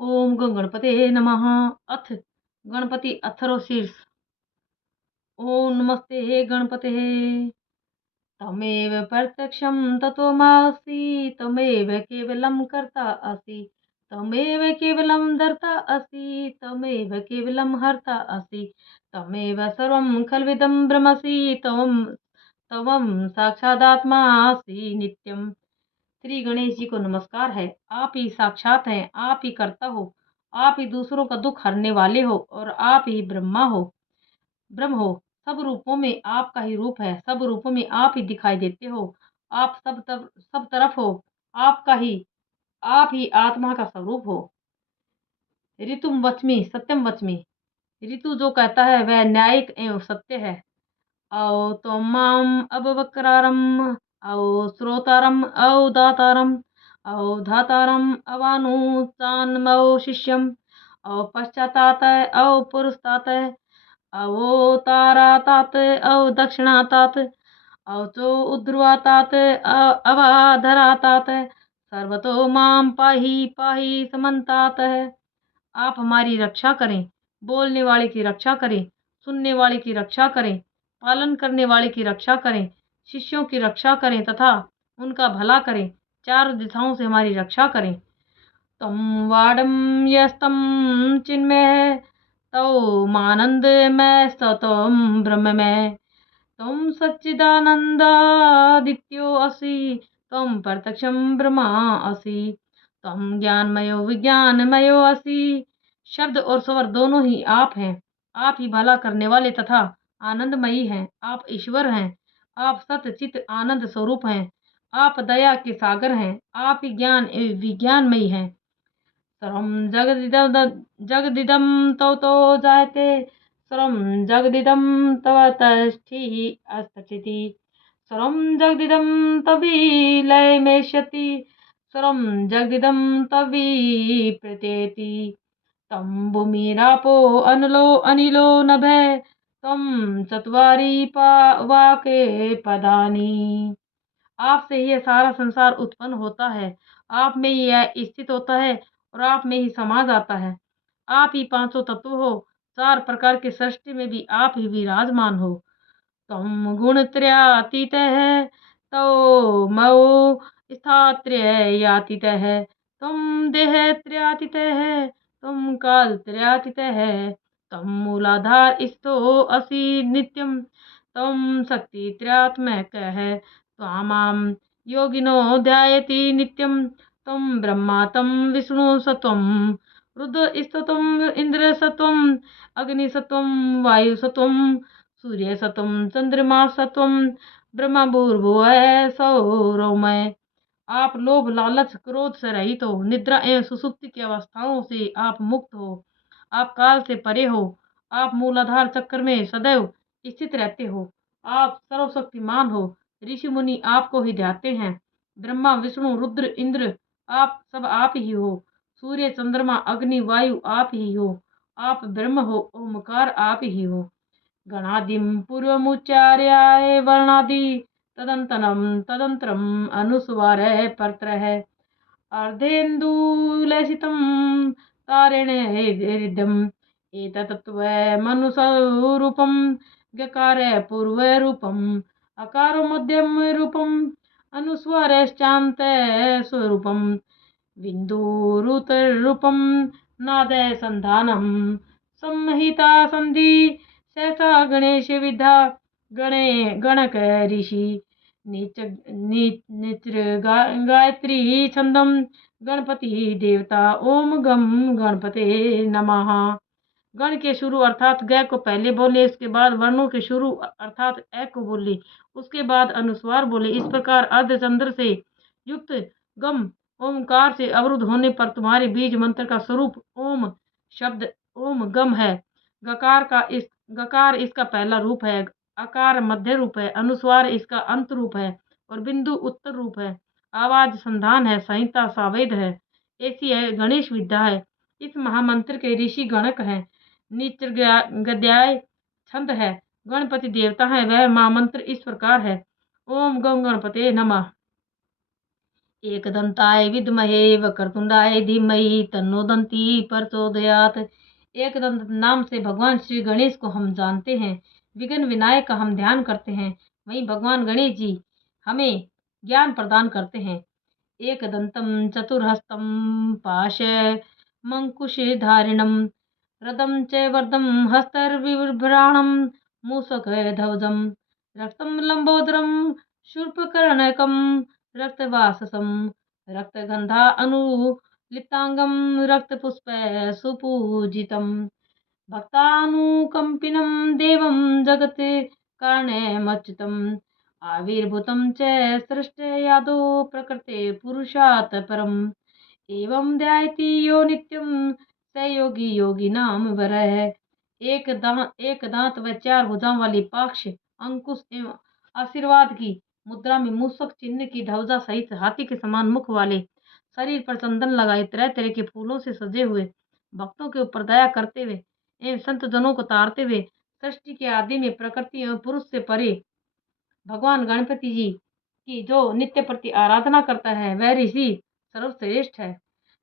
ओम गं गणपते नमः। अथ गणपति अथर्वशीर्ष। ओम नमस्ते हे गणपते। तमेव प्रत्यक्षं तत्त्वमसि, तमेव केवलं कर्ता असि, तमेव केवलं दर्ता असि, तमेव केवलं हर्ता असि, तमेव सर्वं खल्विदं ब्रह्मसि, त्वं साक्षादात्मासि नित्यम्। श्री गणेश जी को नमस्कार है। आप ही साक्षात हैं, आप ही कर्ता हो, आप ही दूसरों का दुख हरने वाले हो और आप ही ब्रह्म हो। सब रूपों में आपका ही रूप है, सब रूपों में आप ही दिखाई देते हो। आप सब तरफ हो, आपका ही आप ही आत्मा का स्वरूप हो। ऋतुम वच्मि सत्यम वच्मि। ऋतु जो कहता है वह न्यायिक एवं सत्य है। औ त्वमाम अवक्रारम औ श्रोतारम औ दातारम औ धातारम अवानुचान्मौ शिष्यम औ पश्चातात औ पुरस्तात औ तारातात औ दक्षिणातात औ चो उध्रुवातात अवाधरातात सर्वतो माम पाहि पाहि समन्तात। आप हमारी रक्षा करें, बोलने वाले की रक्षा करें, सुनने वाले की रक्षा करें, पालन करने वाले की रक्षा करें, शिष्यों की रक्षा करें तथा उनका भला करें, चारों दिशाओं से हमारी रक्षा करें। तम वाडम यस्तम चिन्मय तौ मानंद में स्तम ब्रह्म में तम सच्चिदानंदादित्यो असि, तम प्रत्यक्षम ब्रह्मा असि, तम ज्ञानमयो विज्ञानमयो असि। शब्द और स्वर दोनों ही आप हैं। आप ही भला करने वाले तथा आनंदमयी हैं। आप ईश्वर हैं। आप सत्य चित आनंद स्वरूप हैं। आप दया के सागर हैं। आप ही ज्ञान विज्ञानमयी हैं। सर्वं जगदिदं तव तो जायते, सर्वं जगदिदं तव तष्ठिः अस्तिति, सर्वं जगदिदं तविलयमेष्यति, सर्वं जगदिदं तविप्रत्येति। तं भूमिरापो अनलो अनिलो नभः, तं चत्वारि वाके पदानि। आपसे ही यह सारा संसार उत्पन्न होता है, आप में ही यह स्थित होता है और आप में ही समा जाता है। आप ही पांचों तत्व हो, चार प्रकार के सृष्टि में भी आप ही विराजमान हो। तुम गुण त्रयातीत है, तो मऊ स्थात्रयातीत है, तुम देह त्रयातीत है, तुम काल त्रयातीत है, तुम मूलाधार स्थो असि नित्यम, तुम शक्ति त्रयात्मक है, त्वामाम योगिनो ध्यायति नित्यम, तुम ब्रह्मा तम विष्णु सत्वम रुद्र स्तत्वम इंद्र सत्वम अग्नि सत्वम वायु सत्वम सूर्य सत्वम चंद्रमा सत्वम ब्रह्मा भूर्भुवः सौरमय। आप लोभ लालच क्रोध से रहित हो, निद्रा एवं सुसुप्ति की अवस्थाओं से आप मुक्त हो, आप काल से परे हो, आप मूलाधार चक्र में सदैव स्थित रहते हो, आप सर्वशक्तिमान हो। ऋषि मुनि आपको ही ध्याते हैं। ब्रह्मा विष्णु रुद्र इंद्र आप सब आप ही हो। सूर्य चंद्रमा अग्नि वायु आप ही हो। आप ब्रह्म हो, ओमकार आप ही हो। गणादिम पूर्वमुच्चार्याय वर्णादि तदंतरम अनुस्वार परत्र अर्धेन्दुलसितं तारेणेदम् एतत्त्वमनुस्वरूपं गकार पूर्वरूपम् अकारो मध्यम रूपम् अनुस्वारश्चान्त स्वरूपम् बिन्दुरुतरूपं नाद संधानम् संहिता संधि सहसा गणेश विद्या गणक ऋषि नित्र गायत्री छंदम गणपति देवता। ओम गम गणपते नमः। गण के शुरू अर्थात ग को पहले बोले, इसके बाद वर्णों के शुरू अर्थात ए को बोले, उसके बाद अनुस्वार बोले। इस प्रकार अर्धचंद्र से युक्त गम ओमकार से अवरुद्ध होने पर तुम्हारे बीज मंत्र का स्वरूप ओम शब्द ओम गम है। गकार इसका पहला रूप है, आकार मध्य रूप है, अनुस्वार इसका अंत रूप है और बिंदु उत्तर रूप है। आवाज संधान है, संहिता सावेद है, ऐसी है गणेश विद्या है। इस महामंत्र के ऋषि गणक हैं, नित्र गद्याय छंद है, गणपति देवता है। वह महामंत्र इस प्रकार है। ओम गम गणपते नमः। एकदन्ताय विद्महे वक्रतुण्डाय धीमहि तन्नो दन्ती प्रचोदयात्। एकदंत नाम से भगवान श्री गणेश को हम जानते हैं। विघ्न विनायक का हम ध्यान करते हैं। वहीं भगवान गणेश जी हमें ज्ञान प्रदान करते हैं। एकदंतं चतुर्हस्तं पाशमंकुशधारिणं रदं च वर्दं हस्तर्विभ्राणं मूषकध्वजं रक्तं लंबोदरं शूर्पकर्णकं रक्तवाससं रक्तगंधा अनुलिप्तांगं रक्तपुष्प सुपूजितं भक्तानुकंपिनं देवं जगत् कारणमच्युतम् आविर्भूतं च सृष्टयादो प्रकृते पुरुषात् परम् एवं ध्यायति यो नित्यं स योगी योगिनां वरः। एक दांत व चार भुजाओं वाली पाक्ष अंकुश एवं आशीर्वाद की मुद्रा में मूषक चिन्ह की ध्वजा सहित हाथी के समान मुख वाले, शरीर पर चंदन लगाए तरह तरह के फूलों से सजे हुए, भक्तों के ऊपर दया करते हुए एवं संत जनों को तारते हुए, सृष्टि के आदि में प्रकृति एवं पुरुष से परे भगवान गणपति जी की जो नित्य प्रति आराधना करता है वह ऋषि सर्वश्रेष्ठ है।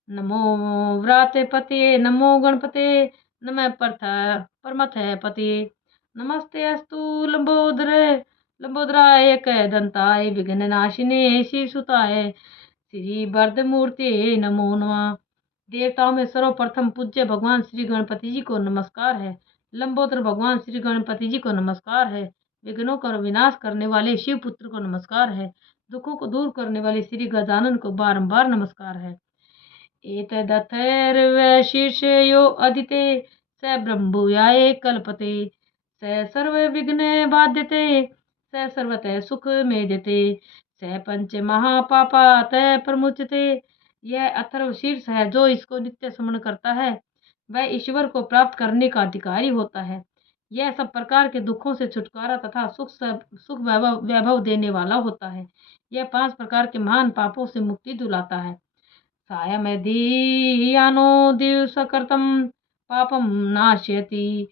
नमो व्रातपते नमो गणपते नमः परमथ पते नमस्ते अस्तु लंबोदराय दंताय विघ्ननाशिने श्रीसुताय श्री वरदमूर्ते नमो नमः। देवताओं में सर्वप्रथम पूज्य भगवान श्री गणपति जी को नमस्कार है। लंबोदर भगवान श्री गणपति जी को नमस्कार है। विघ्नों का विनाश करने वाले शिव पुत्र को नमस्कार है। दुखों को दूर करने वाले श्री गजानन को बारंबार नमस्कार है। एतदथर्वशीर्षयो अदिते स ब्रह्मभूयाय कल्पते स सर्वविघ्न बाध्यते स सर्वतः सुख मेध्यते स पंच महापापात प्रमुच्यते। यह अथर्व शीर्ष है। जो इसको नित्य स्मरण करता है वह ईश्वर को प्राप्त करने का अधिकारी होता है। यह सब प्रकार के दुखों से छुटकारा तथा सुख वैभव देने वाला होता है। यह 5 प्रकार के महान पापों से मुक्ति दिलाता है। सायमधियानो दिवसकृतं पापं नाशयति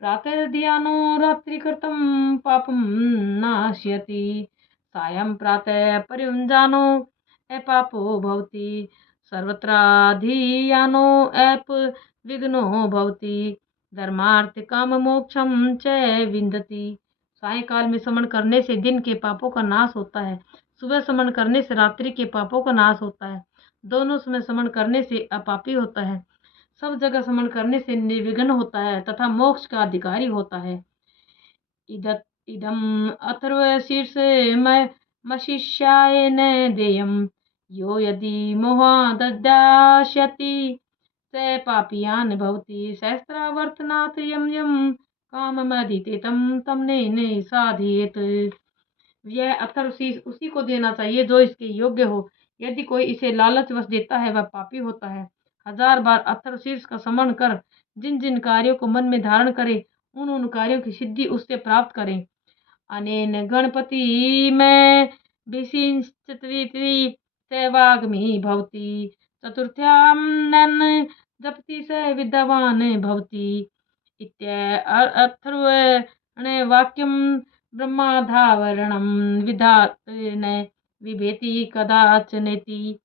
प्रातर्धियानो रात्रिकृतं पापं नाशयति सायं प्रातः परियुञ्जानो अपापो भवति सर्वत्राधियानो विघ्नो भवति धर्मार्थ काम मोक्षम च विन्दति। सायकाल में स्मरण करने से दिन के पापों का नाश होता है। सुबह स्मरण करने से रात्रि के पापों का नाश होता है। दोनों समय स्मरण करने से अपापी होता है। सब जगह स्मरण करने से निर्विघ्न होता है तथा मोक्ष का अधिकारी होता है। इदम अथर्वशीर्ष मशिष्याय न देयम् यो यदि मोहाददास्यति स पापियान् भवति सहस्रावर्तनात् यं यं काममधीतेतं तं नैने साधयेत्। यह अथर्वशीर्ष उसी को देना चाहिए जो इसके योग्य हो। यदि कोई इसे लालचवश देता है वह पापी होता है। 1000 बार अथर्वशीर्ष का स्मरण कर जिन जिन कार्यों को मन में धारण करे उन उन कार्यों की सिद्धि उससे प्राप्त करें। अनेन गणपति में विशिष्टि सैवाग्मी भवति चतुर्थ्यां नन जपति स विद्यावान भवति अथर्वणे वाक्यम ब्रह्माधावरणं विधातेन विभेति कदाचनेति।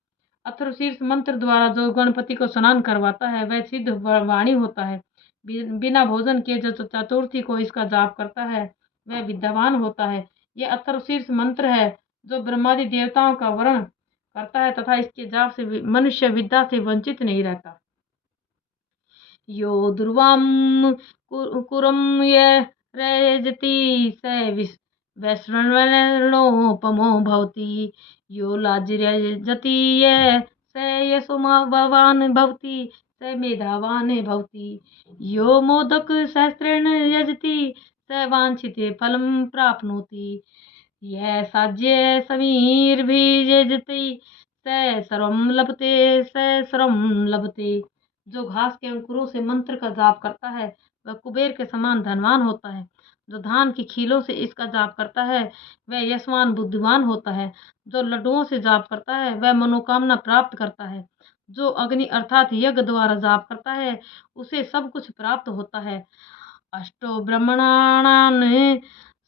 अथर्वशीर्ष मंत्र द्वारा जो गणपति को स्नान करवाता है वह सिद्ध वाणी होता है। बिना भोजन के जो चतुर्थी को इसका जाप करता है वह विद्यावान होता है। यह अथर्वशीर्ष मंत्र है जो ब्रह्मादि देवताओं का वर्ण करता है तथा इसके जाप से मनुष्य विद्या से वंचित नहीं रहता। यो दुर्वाम कुरम रजति स वैश्रणोपमो भवति यो लाजिरजति स यशोमावान भवति स मेधावान भवति यो मोदक सहस्रेण यजति स वांछिते फलं प्राप्नोति यह साज्य समीर भी यजति स सर्वं लभते स सर्वं लभते। जो घास के अंकुरों से मंत्र का जाप करता है वह कुबेर के समान धनवान होता है। जो धान की खीलों से इसका जाप करता है वह यशवान बुद्धिमान होता है। जो लड्डुओं से जाप करता है वह मनोकामना प्राप्त करता है। जो अग्नि अर्थात यज्ञ द्वारा जाप करता है उसे सब कुछ प्राप्त होता है। अष्टो ब्रह्मणान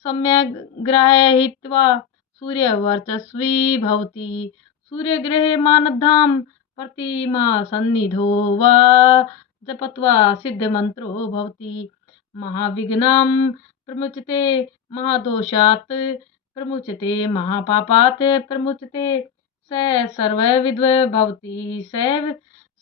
सम्यग् ग्रहीत्वा सूर्यवर्चस्वी भवति सूर्यगृहे मानधाम प्रतिमा सन्निधो वा जपत्वा सिद्धमन्त्रो भवति। महाविघ्नां प्रमुच्यते महादोषात् प्रमुच्यते महापापात् प्रमुच्यते स सर्वविद् भवति सैव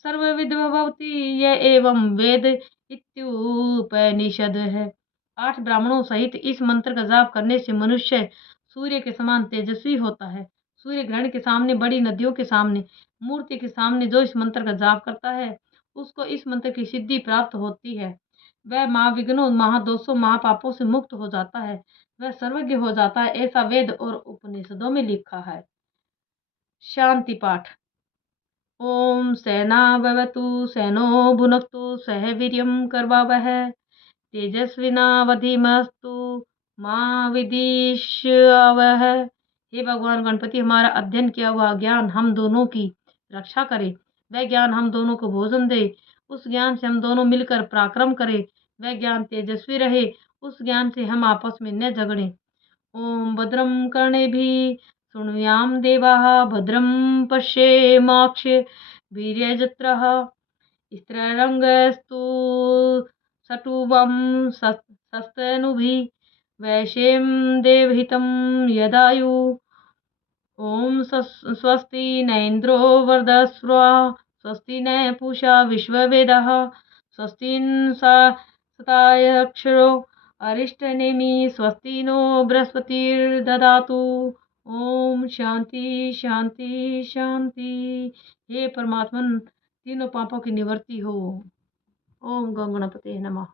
सर्वविद् भवति य एवं वेद इत्युपनिषद है। 8 ब्राह्मणों सहित इस मंत्र का जाप करने से मनुष्य सूर्य के समान तेजस्वी होता है। सूर्य ग्रहण के सामने, बड़ी नदियों के सामने, मूर्ति के सामने जो इस मंत्र का जाप करता है उसको इस मंत्र की सिद्धि प्राप्त होती है। वह महाविघ्नों, महादोषों, महापापों से मुक्त हो जाता है। वह सर्वज्ञ हो जाता है, ऐसा वेद और उपनिषदों में लिखा है। शांति पाठ। ओम सेना भवतु सेनो भुनक्तु सह वीर्यं करवावह तेजस्विनावधीमस्तु मां विदिशावह। हे भगवान गणपति, हमारा अध्ययन किया हुआ ज्ञान हम दोनों की रक्षा करे। वह ज्ञान हम दोनों को भोजन दे। उस ज्ञान से हम दोनों मिलकर पराक्रम करें। वह ज्ञान तेजस्वी रहे। उस ज्ञान से हम आपस में न झगड़ें। ओम भद्रं कर्णेभिः शृणुयाम देवाः भद्रं पश्येमाक्ष वीर्यजत्रः स्त्रैरङ्गस्तु सटुवं सस्तनुभिः वैशें देवहितं यदायु। ओम स्वस्ति न इन्द्रो वरदस्वः स्वस्ति न पूषा विश्ववेदाः स्वस्ति न सतायक्षरो अरिष्टनेमि स्वस्ति नो बृहस्पतिर्ददातु। ओम शांति शांति शांति। हे परमात्मन, तीनों पापों की निवृत्ति हो। ओम गंगणपते नमः।